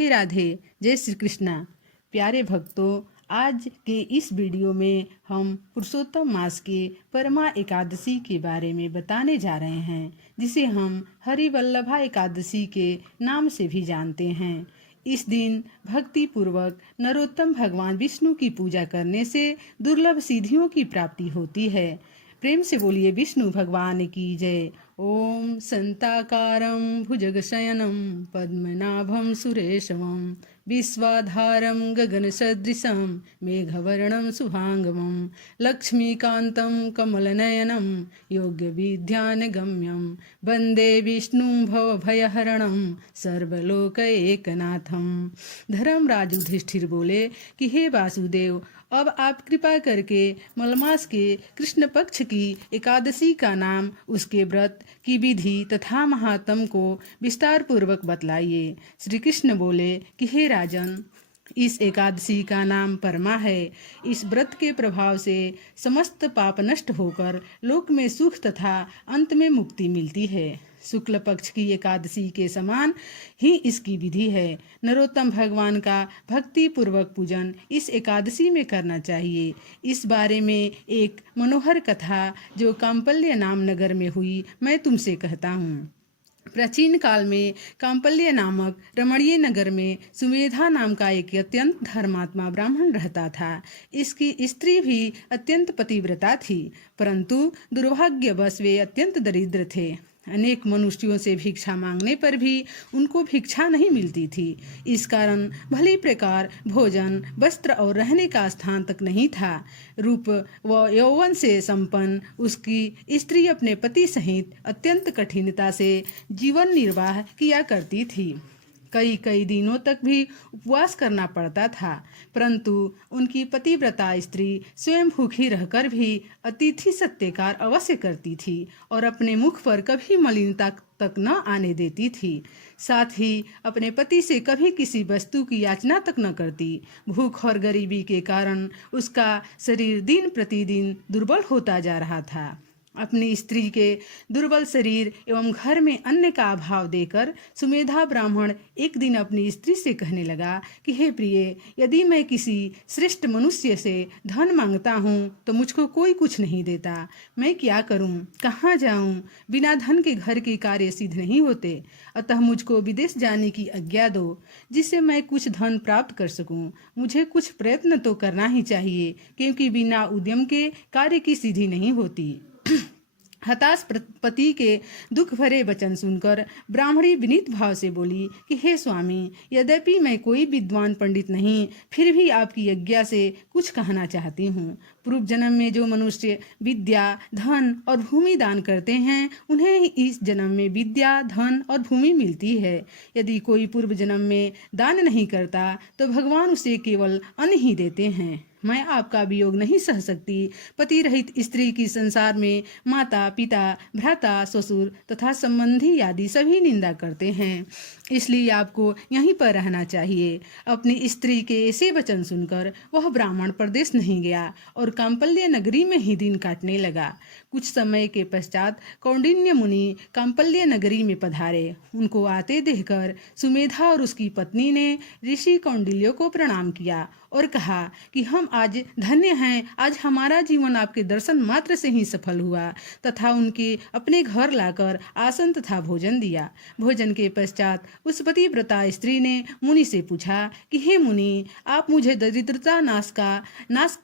हे राधे, जय श्री कृष्णा। प्यारे भक्तों, आज के इस वीडियो में हम पुरुषोत्तम मास के परमा एकादशी के बारे में बताने जा रहे हैं, जिसे हम हरिवल्लभा एकादशी के नाम से भी जानते हैं। इस दिन भक्ति पूर्वक नरोत्तम भगवान विष्णु की पूजा करने से दुर्लभ सिद्धियों की प्राप्ति होती है। प्रेम से बोलिए विष्णु भगवान की जय। ओम संताकारं भुजगशयनं पद्मनाभं सुरेशवं विश्वाधारं गगनसदृशं मेघवर्णं शुभांगमं लक्ष्मीकान्तं कमलनयनं योग्यविद्यानगम्यं वन्दे विष्णुं भवभयहरणं सर्वलोकैकनाथं। धर्मराज युधिष्ठिर बोले कि हे वासुदेव, अब आप कृपा करके मलमास के कृष्ण पक्ष की एकादशी का नाम, उसके व्रत की विधि तथा महात्म को विस्तार पूर्वक बतलाइए। श्री कृष्ण बोले कि हे राजन, इस एकादशी का नाम परमा है। इस व्रत के प्रभाव से समस्त पाप नष्ट होकर लोक में सुख तथा अंत में मुक्ति मिलती है। शुक्ल पक्ष की एकादशी के समान ही इसकी विधि है। नरोत्तम भगवान का भक्ति पूर्वक पूजन इस एकादशी में करना चाहिए। इस बारे में एक मनोहर कथा जो काम्पल्य नाम नगर में हुई, मैं तुमसे कहता हूँ। प्राचीन काल में काम्पल्य नामक रमणीय नगर में सुमेधा नाम का एक अत्यंत धर्मात्मा ब्राह्मण रहता था। इसकी स्त्री भी अत्यंत पतिव्रता थी, परंतु दुर्भाग्यवश वे अत्यंत दरिद्र थे। अनेक मनुष्यों से भिक्षा मांगने पर भी उनको भिक्षा नहीं मिलती थी। इस कारण भली प्रकार भोजन, वस्त्र और रहने का स्थान तक नहीं था। रूप व यौवन से संपन्न उसकी स्त्री अपने पति सहित अत्यंत कठिनता से जीवन निर्वाह किया करती थी। कई कई दिनों तक भी उपवास करना पड़ता था, परंतु उनकी पतिव्रता स्त्री स्वयं भूखी रहकर भी अतिथि सत्कार अवश्य करती थी और अपने मुख पर कभी मलिनता तक न आने देती थी। साथ ही अपने पति से कभी किसी वस्तु की याचना तक न करती। भूख और गरीबी के कारण उसका शरीर दिन प्रतिदिन दुर्बल होता जा रहा था। अपनी स्त्री के दुर्बल शरीर एवं घर में अन्न का अभाव देकर सुमेधा ब्राह्मण एक दिन अपनी स्त्री से कहने लगा कि हे प्रिय, यदि मैं किसी श्रेष्ठ मनुष्य से धन मांगता हूँ तो मुझको कोई कुछ नहीं देता। मैं क्या करूँ, कहाँ जाऊँ? बिना धन के घर के कार्य सिद्ध नहीं होते। अतः मुझको विदेश जाने की आज्ञा दो, जिससे मैं कुछ धन प्राप्त कर सकूँ। मुझे कुछ प्रयत्न तो करना ही चाहिए, क्योंकि बिना उद्यम के कार्य की सिद्धि नहीं होती। हताश पति के दुख भरे वचन सुनकर ब्राह्मणी विनीत भाव से बोली कि हे स्वामी, यद्यपि मैं कोई विद्वान पंडित नहीं, फिर भी आपकी आज्ञा से कुछ कहना चाहती हूँ। पूर्व जन्म में जो मनुष्य विद्या, धन और भूमि दान करते हैं, उन्हें इस जन्म में विद्या, धन और भूमि मिलती है। यदि कोई पूर्व जन्म में दान नहीं करता तो भगवान उसे केवल अन्न ही देते हैं। मैं आपका वियोग नहीं सह सकती। पति रहित स्त्री की संसार में माता, पिता, भ्राता, ससुर तथा संबंधी आदि सभी निंदा करते हैं, इसलिए आपको यहीं पर रहना चाहिए। अपनी स्त्री के ऐसे वचन सुनकर वह ब्राह्मण परदेश नहीं गया और काम्पल्य नगरी में ही दिन काटने लगा। कुछ समय के पश्चात कौंडिन्य मुनि काम्पल्य नगरी में पधारे। उनको आते देखकर सुमेधा और उसकी पत्नी ने ऋषि कौंडिल्य को प्रणाम किया और कहा कि हम आज धन्य हैं, आज हमारा जीवन आपके दर्शन मात्र से ही सफल हुआ। तथा उनके अपने घर लाकर आसन तथा भोजन दिया। भोजन के पश्चात उस पतिव्रता स्त्री ने मुनि से पूछा कि हे मुनि, आप मुझे दरिद्रता नाश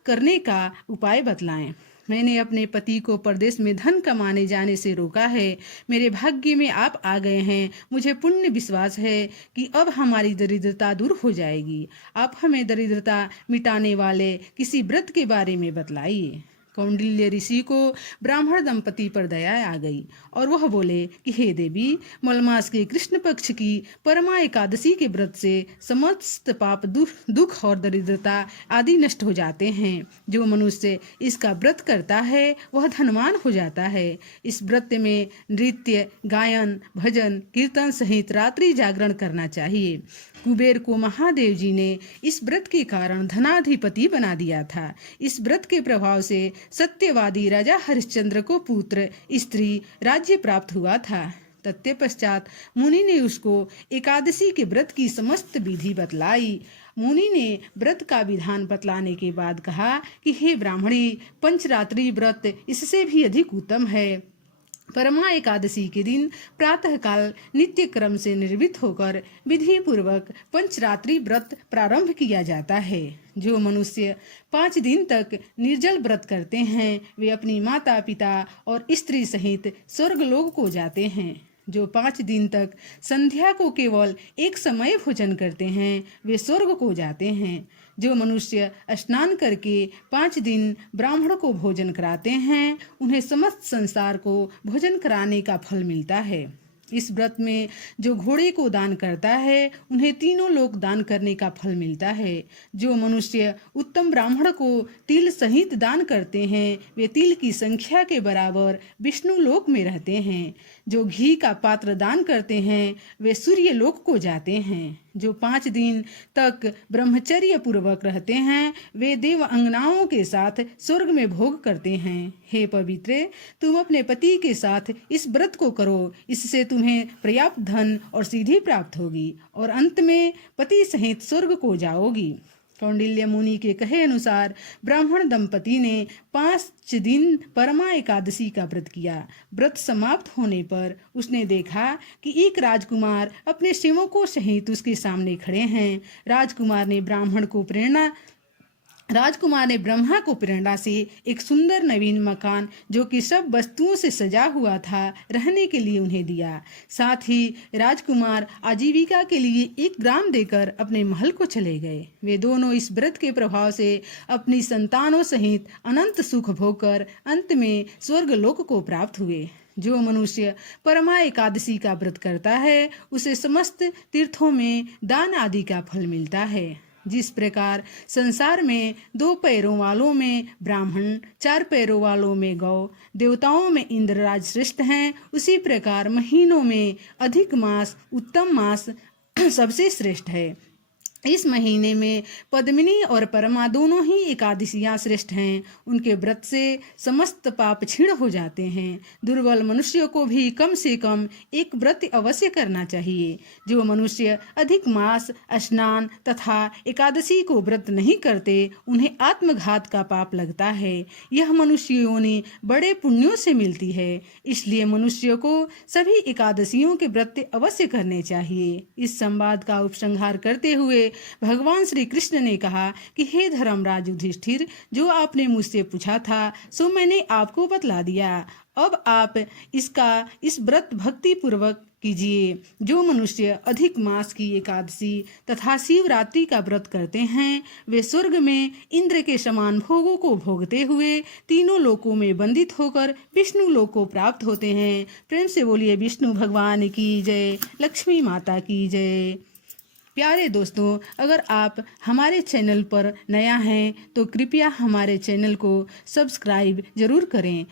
करने का उपाय बतलाएं। मैंने अपने पति को परदेश में धन कमाने जाने से रोका है। मेरे भाग्य में आप आ गए हैं। मुझे पूर्ण विश्वास है कि अब हमारी दरिद्रता दूर हो जाएगी। आप हमें दरिद्रता मिटाने वाले किसी व्रत के बारे में बतलाइए। कौंडिल्य ऋषि को ब्राह्मण दंपति पर दया आ गई और वह बोले कि हे देवी, मलमास के कृष्ण पक्ष की परमा एकादशी के व्रत से समस्त पाप, दुख और दरिद्रता आदि नष्ट हो जाते हैं। जो मनुष्य इसका व्रत करता है वह धनवान हो जाता है। इस व्रत में नृत्य, गायन, भजन, कीर्तन सहित रात्रि जागरण करना चाहिए। कुबेर को महादेव जी ने इस व्रत के कारण धनाधिपति बना दिया था। इस व्रत के प्रभाव से सत्यवादी राजा हरिश्चंद्र को पुत्र, स्त्री, राज्य प्राप्त हुआ था। तत्पश्चात मुनि ने उसको एकादशी के व्रत की समस्त विधि बतलाई। मुनि ने व्रत का विधान बतलाने के बाद कहा कि हे ब्राह्मणी, पंचरात्रि व्रत इससे भी अधिक उत्तम है। परमा एकादशी के दिन प्रातःकाल नित्य क्रम से निर्मित होकर विधि पूर्वक पंचरात्रि व्रत प्रारंभ किया जाता है। जो मनुष्य 5 दिन तक निर्जल व्रत करते हैं वे अपनी माता पिता और स्त्री सहित स्वर्गलोक को जाते हैं। जो 5 दिन तक संध्या को केवल एक समय भोजन करते हैं वे स्वर्ग को जाते हैं। जो मनुष्य स्नान करके 5 दिन ब्राह्मण को भोजन कराते हैं उन्हें समस्त संसार को भोजन कराने का फल मिलता है। इस व्रत में जो घोड़े को दान करता है उन्हें तीनों लोक दान करने का फल मिलता है। जो मनुष्य उत्तम ब्राह्मण को तिल सहित दान करते हैं वे तिल की संख्या के बराबर विष्णु लोक में रहते हैं। जो घी का पात्र दान करते हैं वे सूर्य लोक को जाते हैं। जो 5 दिन तक ब्रह्मचर्य पूर्वक रहते हैं वे देव अंगनाओं के साथ स्वर्ग में भोग करते हैं। हे पवित्रे, तुम अपने पति के साथ इस व्रत को करो, इससे तुम्हें पर्याप्त धन और सिद्धि प्राप्त होगी और अंत में पति सहित स्वर्ग को जाओगी। कौंडिल्य मुनि के कहे अनुसार ब्राह्मण दंपति ने 5 दिन परमा एकादशी का व्रत किया। व्रत समाप्त होने पर उसने देखा कि एक राजकुमार अपने सेवकों सहित उसके सामने खड़े हैं। राजकुमार ने ब्रह्मा को प्रेरणा से एक सुंदर नवीन मकान जो कि सब वस्तुओं से सजा हुआ था रहने के लिए उन्हें दिया। साथ ही राजकुमार आजीविका के लिए 1 ग्राम देकर अपने महल को चले गए। वे दोनों इस व्रत के प्रभाव से अपनी संतानों सहित अनंत सुख भोगकर अंत में स्वर्ग लोक को प्राप्त हुए। जो मनुष्य परमा एकादशी का व्रत करता है उसे समस्त तीर्थों में दान आदि का फल मिलता है। जिस प्रकार संसार में 2 पैरों वालों में ब्राह्मण, 4 पैरों वालों में गौ, देवताओं में इंद्रराज श्रेष्ठ हैं, उसी प्रकार महीनों में अधिक मास उत्तम मास सबसे श्रेष्ठ है। इस महीने में पद्मिनी और परमा दोनों ही एकादशियां श्रेष्ठ हैं। उनके व्रत से समस्त पाप क्षीण हो जाते हैं। दुर्बल मनुष्य को भी कम से कम एक व्रत अवश्य करना चाहिए। जो मनुष्य अधिक मास, स्नान तथा एकादशी को व्रत नहीं करते उन्हें आत्मघात का पाप लगता है। यह मनुष्य योनि बड़े पुण्यों से मिलती है। इसलिए मनुष्य को सभी एकादशियों के व्रत अवश्य करने चाहिए। इस संवाद का उपसंहार करते हुए भगवान श्री कृष्ण ने कहा कि हे धर्मराज युधिष्ठिर, जो आपने मुझसे पूछा था सो मैंने आपको बतला दिया। अब आप इस व्रत भक्ति पूर्वक कीजिए। जो मनुष्य अधिक मास की एकादशी तथा शिवरात्रि का व्रत करते हैं वे स्वर्ग में इंद्र के समान भोगों को भोगते हुए तीनों लोकों में बंदित होकर विष्णु लोक को प्राप्त होते हैं। प्रेम से बोलिए विष्णु भगवान की जय, लक्ष्मी माता की जय। प्यारे दोस्तों, अगर आप हमारे चैनल पर नया हैं तो कृपया हमारे चैनल को सब्सक्राइब जरूर करें।